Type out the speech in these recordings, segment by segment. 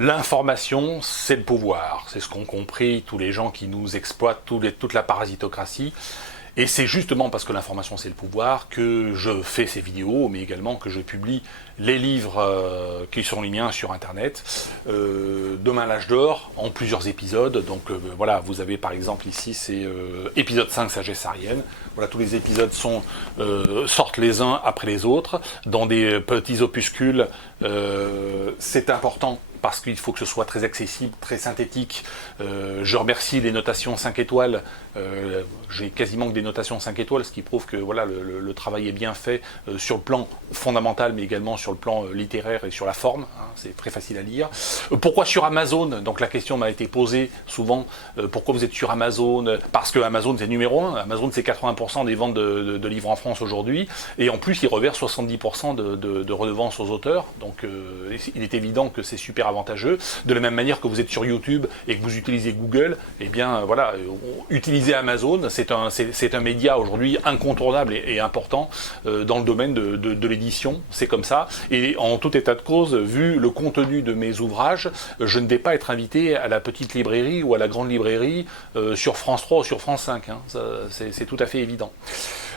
L'information, c'est le pouvoir. C'est ce qu'ont compris tous les gens qui nous exploitent, toute la parasitocratie. Et c'est justement parce que l'information c'est le pouvoir que je fais ces vidéos, mais également que je publie les livres qui sont les miens sur internet. Demain l'âge d'or, en plusieurs épisodes. Donc voilà, vous avez par exemple ici, c'est épisode 5, sagesse arienne. Voilà, tous les épisodes sortent les uns après les autres, dans des petits opuscules. C'est important parce qu'il faut que ce soit très accessible, très synthétique. Je remercie les notations 5 étoiles. J'ai quasiment que des notations 5 étoiles, ce qui prouve que voilà, le travail est bien fait sur le plan fondamental, mais également sur le plan littéraire et sur la forme. Hein, c'est très facile à lire. Pourquoi sur Amazon? Donc la question m'a été posée souvent. Pourquoi vous êtes sur Amazon? Parce que Amazon c'est numéro 1. Amazon c'est 80% des ventes de livres en France aujourd'hui. Et en plus, il reverse 70% de redevances aux auteurs. Donc il est évident que c'est super avantageux. De la même manière que vous êtes sur YouTube et que vous utilisez Google, eh bien voilà, utilisez Amazon, c'est un média aujourd'hui incontournable et important dans le domaine de l'édition, c'est comme ça. Et en tout état de cause, vu le contenu de mes ouvrages, je ne vais pas être invité à la petite librairie ou à la grande librairie sur France 3 ou sur France 5, hein. C'est tout à fait évident.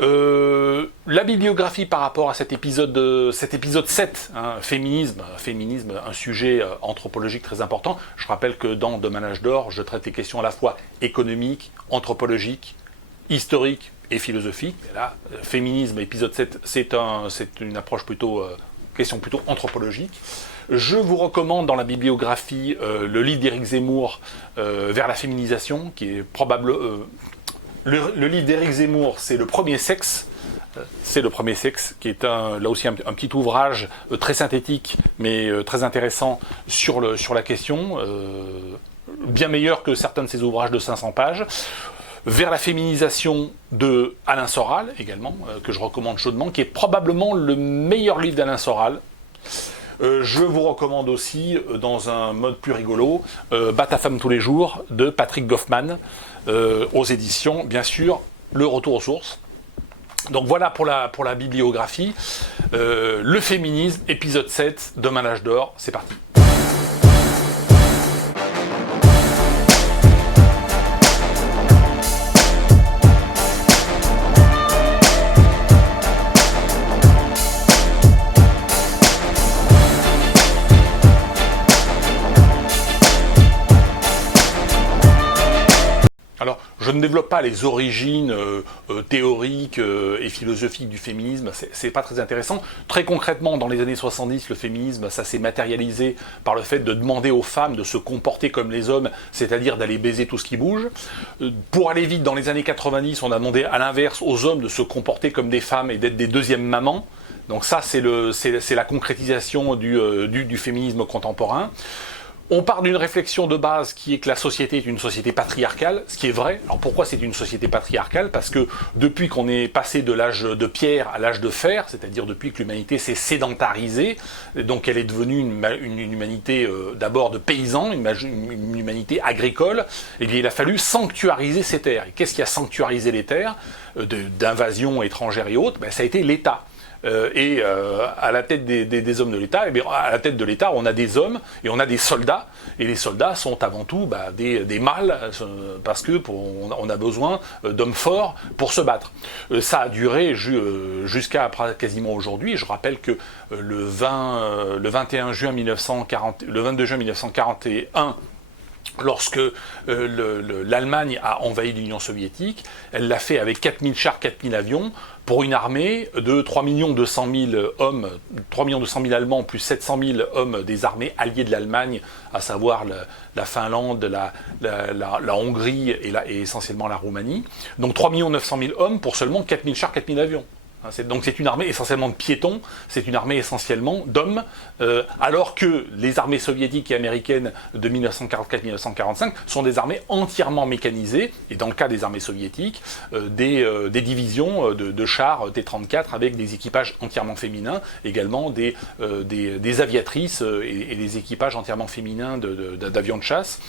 La bibliographie par rapport à cet épisode 7, hein, féminisme, un sujet anthropologique très important. Je rappelle que dans Demain l'âge d'or, je traite les questions à la fois économiques, anthropologiques, historiques et philosophiques. Et là, féminisme, épisode 7, c'est une approche question plutôt anthropologique. Je vous recommande dans la bibliographie le livre d'Éric Zemmour, Vers la féminisation, qui est le livre d'Éric Zemmour, c'est Le premier sexe. C'est Le premier sexe, qui est là aussi un petit ouvrage très synthétique, mais très intéressant sur la question, bien meilleur que certains de ses ouvrages de 500 pages. Vers la féminisation de Alain Soral, également, que je recommande chaudement, qui est probablement le meilleur livre d'Alain Soral. Je vous recommande aussi, dans un mode plus rigolo, Bat ta femme tous les jours, de Patrick Goffman, aux éditions, bien sûr, Le retour aux sources. Donc voilà pour la bibliographie. Le féminisme, épisode 7, Demain l'âge d'or, c'est parti. Alors, je ne développe pas les origines théoriques et philosophiques du féminisme, c'est pas très intéressant. Très concrètement, dans les années 70, le féminisme, ça s'est matérialisé par le fait de demander aux femmes de se comporter comme les hommes, c'est-à-dire d'aller baiser tout ce qui bouge. Pour aller vite, dans les années 90, on a demandé à l'inverse aux hommes de se comporter comme des femmes et d'être des deuxièmes mamans. Donc ça, c'est la concrétisation du féminisme contemporain. On part d'une réflexion de base qui est que la société est une société patriarcale, ce qui est vrai. Alors pourquoi c'est une société patriarcale? Parce que depuis qu'on est passé de l'âge de pierre à l'âge de fer, c'est-à-dire depuis que l'humanité s'est sédentarisée, donc elle est devenue une humanité d'abord de paysans, une humanité agricole, et il a fallu sanctuariser ces terres. Et qu'est-ce qui a sanctuarisé les terres d'invasion étrangère et autres? Ça a été l'État. À la tête des hommes de l'État, à la tête de l'État, on a des hommes et on a des soldats. Et les soldats sont avant tout des mâles, parce que on a besoin d'hommes forts pour se battre. Ça a duré jusqu'à quasiment aujourd'hui. Je rappelle que le 22 juin 1941, lorsque l'Allemagne a envahi l'Union soviétique, elle l'a fait avec 4000 chars, 4000 avions, pour une armée de 3 200 000 hommes, 3 200 000 Allemands, plus 700 000 hommes des armées alliées de l'Allemagne, à savoir la Finlande, la Hongrie et essentiellement la Roumanie. Donc 3 900 000 hommes pour seulement 4000 chars, 4000 avions. Donc c'est une armée essentiellement de piétons, c'est une armée essentiellement d'hommes, alors que les armées soviétiques et américaines de 1944-1945 sont des armées entièrement mécanisées, et dans le cas des armées soviétiques, des divisions de chars T-34 avec des équipages entièrement féminins, également des aviatrices et des équipages entièrement féminins d'avions de chasse.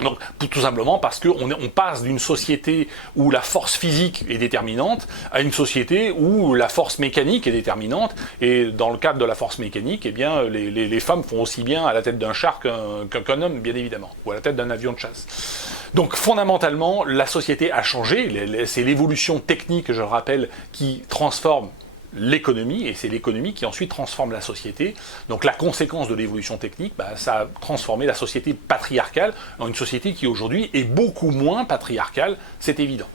Donc, tout simplement parce qu'on passe d'une société où la force physique est déterminante à une société où la force mécanique est déterminante. Et dans le cadre de la force mécanique, eh bien, les femmes font aussi bien à la tête d'un char qu'un homme, bien évidemment, ou à la tête d'un avion de chasse. Donc, fondamentalement, la société a changé. C'est l'évolution technique, je le rappelle, qui transforme l'économie, et c'est l'économie qui ensuite transforme la société. Donc la conséquence de l'évolution technique, ça a transformé la société patriarcale en une société qui aujourd'hui est beaucoup moins patriarcale, c'est évident.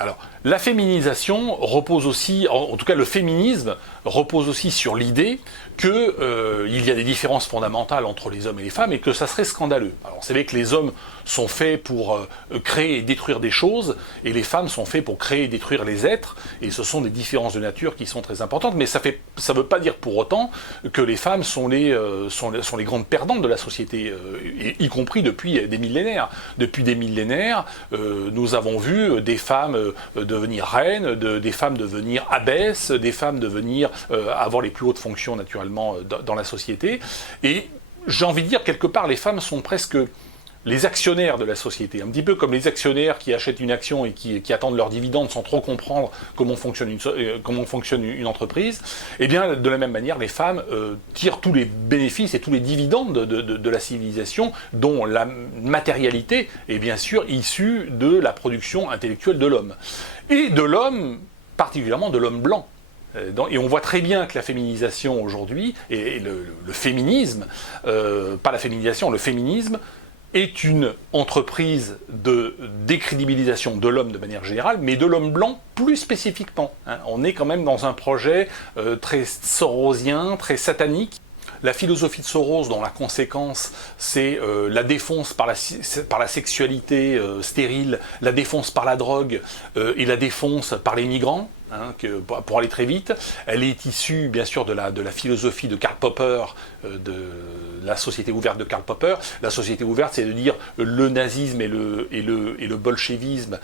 Alors, la féminisation repose aussi, en tout cas le féminisme repose aussi sur l'idée qu'il y a des différences fondamentales entre les hommes et les femmes et que ça serait scandaleux. Alors, c'est vrai que les hommes sont faits pour créer et détruire des choses et les femmes sont faits pour créer et détruire les êtres, et ce sont des différences de nature qui sont très importantes, mais ça ne veut pas dire pour autant que les femmes sont les grandes perdantes de la société, y compris depuis des millénaires. Depuis des millénaires, nous avons vu des femmes devenir reines, des femmes devenir abbesses, des femmes devenir avoir les plus hautes fonctions naturellement dans la société. Et j'ai envie de dire, quelque part, les femmes sont presque les actionnaires de la société, un petit peu comme les actionnaires qui achètent une action et qui attendent leurs dividendes sans trop comprendre comment fonctionne une entreprise. Et bien, de la même manière, les femmes tirent tous les bénéfices et tous les dividendes de la civilisation, dont la matérialité est bien sûr issue de la production intellectuelle de l'homme. Et de l'homme, particulièrement de l'homme blanc. Et on voit très bien que la féminisation aujourd'hui, et le féminisme, pas la féminisation, le féminisme, est une entreprise de décrédibilisation de l'homme de manière générale, mais de l'homme blanc plus spécifiquement. On est quand même dans un projet très sorosien, très satanique. La philosophie de Soros, dont la conséquence, c'est la défonce par la sexualité stérile, la défonce par la drogue et la défonce par les migrants. Pour aller très vite, elle est issue bien sûr de la philosophie de Karl Popper, de la société ouverte de Karl Popper. La société ouverte, c'est de dire le nazisme et le bolchevisme,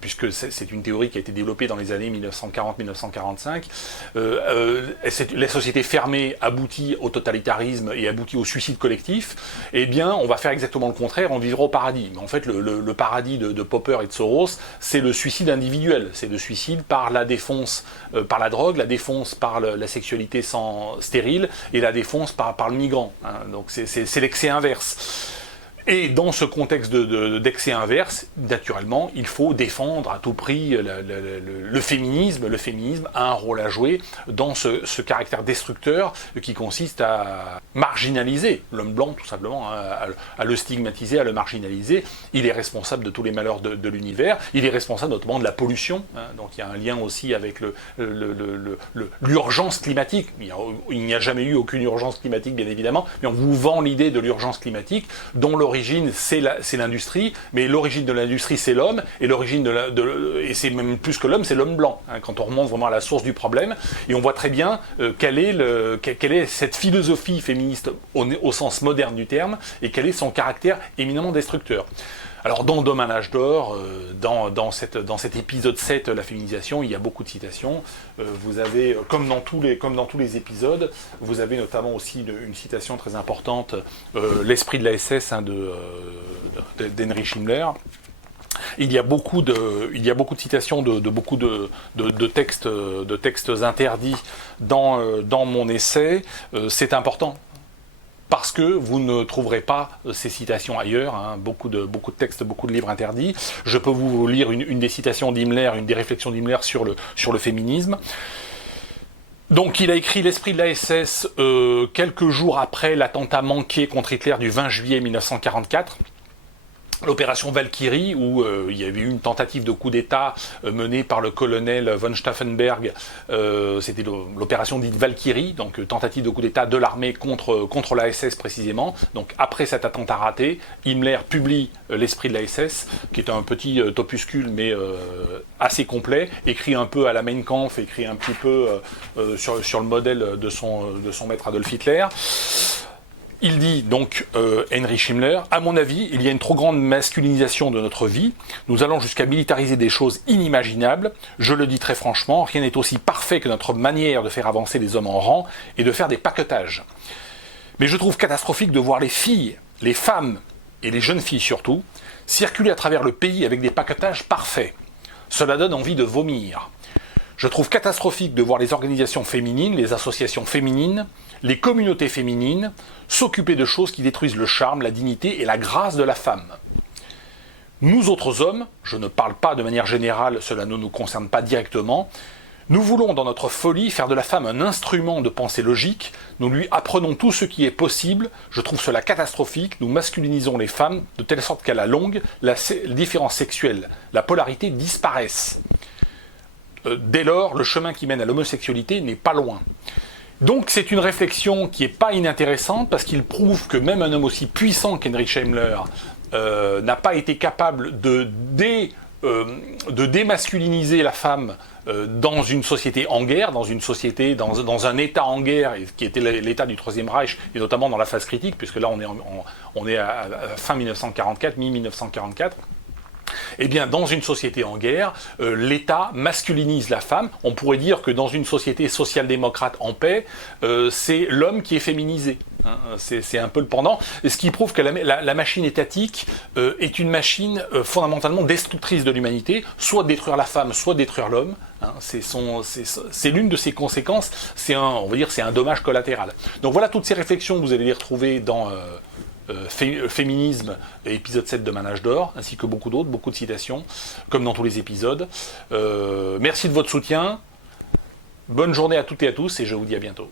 puisque c'est une théorie qui a été développée dans les années 1940-1945. La société fermée aboutit au totalitarisme et aboutit au suicide collectif. Eh bien, on va faire exactement le contraire, on vivra au paradis. Mais en fait, le paradis de Popper et de Soros, c'est le suicide individuel, c'est le suicide par la défonce par la drogue, la défonce par la sexualité stérile et la défonce par le migrant. Donc c'est l'excès inverse. Et dans ce contexte d'excès inverse, naturellement, il faut défendre à tout prix le féminisme. Le féminisme a un rôle à jouer dans ce caractère destructeur qui consiste à marginaliser l'homme blanc, tout simplement, à le stigmatiser, à le marginaliser. Il est responsable de tous les malheurs de l'univers. Il est responsable notamment de la pollution. Donc il y a un lien aussi avec l'urgence climatique. Il n'y a jamais eu aucune urgence climatique, bien évidemment, mais on vous vend l'idée de l'urgence climatique dont l'origine c'est l'industrie, mais l'origine de l'industrie c'est l'homme, et l'origine et c'est même plus que l'homme, c'est l'homme blanc, quand on remonte vraiment à la source du problème, et on voit très bien quelle est cette philosophie féministe au sens moderne du terme, et quel est son caractère éminemment destructeur. Alors dans D'Homme à l'âge d'or, dans cet épisode 7, la féminisation, il y a beaucoup de citations. Vous avez, comme dans tous les épisodes, vous avez notamment aussi une citation très importante, l'esprit de la SS d'Henry Schindler. Il y a beaucoup de citations de beaucoup de textes interdits dans mon essai. C'est important. Parce que vous ne trouverez pas ces citations ailleurs, beaucoup de textes, beaucoup de livres interdits. Je peux vous lire une des citations d'Himmler, une des réflexions d'Himmler sur le féminisme. Donc il a écrit l'esprit de la SS quelques jours après l'attentat manqué contre Hitler du 20 juillet 1944. L'opération Valkyrie, où il y avait eu une tentative de coup d'État menée par le colonel von Stauffenberg, c'était l'opération dite Valkyrie, donc tentative de coup d'État de l'armée contre la SS précisément. Donc après cet attentat raté, Himmler publie l'esprit de la SS, qui est un petit opuscule mais assez complet, écrit un peu à la Mein Kampf, écrit un petit peu sur le modèle de son maître Adolf Hitler. Il dit donc, Henry Schindler, « À mon avis, il y a une trop grande masculinisation de notre vie. Nous allons jusqu'à militariser des choses inimaginables. Je le dis très franchement, rien n'est aussi parfait que notre manière de faire avancer les hommes en rang et de faire des paquetages. Mais je trouve catastrophique de voir les filles, les femmes, et les jeunes filles surtout, circulent à travers le pays avec des paquetages parfaits. Cela donne envie de vomir. Je trouve catastrophique de voir les organisations féminines, les associations féminines, les communautés féminines s'occuper de choses qui détruisent le charme, la dignité et la grâce de la femme. Nous autres hommes, je ne parle pas de manière générale, cela ne nous concerne pas directement, nous voulons dans notre folie faire de la femme un instrument de pensée logique, nous lui apprenons tout ce qui est possible, je trouve cela catastrophique, nous masculinisons les femmes de telle sorte qu'à la longue, la différence sexuelle, la polarité disparaissent. Dès lors, le chemin qui mène à l'homosexualité n'est pas loin. Donc c'est une réflexion qui n'est pas inintéressante parce qu'il prouve que même un homme aussi puissant qu'Henry Schemmler n'a pas été capable de démasculiniser la femme dans une société en guerre, dans un État en guerre, qui était l'État du Troisième Reich, et notamment dans la phase critique, puisque là on est à fin 1944, mi-1944. Eh bien, dans une société en guerre, l'État masculinise la femme. On pourrait dire que dans une société social-démocrate en paix, c'est l'homme qui est féminisé. Hein, c'est un peu le pendant. Ce qui prouve que la machine étatique est une machine fondamentalement destructrice de l'humanité, soit de détruire la femme, soit de détruire l'homme. Hein, c'est l'une de ses conséquences. On va dire, c'est un dommage collatéral. Donc voilà toutes ces réflexions, vous allez les retrouver dans Féminisme, épisode 7 de Manage d'Or, ainsi que beaucoup d'autres, beaucoup de citations, comme dans tous les épisodes. Merci de votre soutien. Bonne journée à toutes et à tous, et je vous dis à bientôt.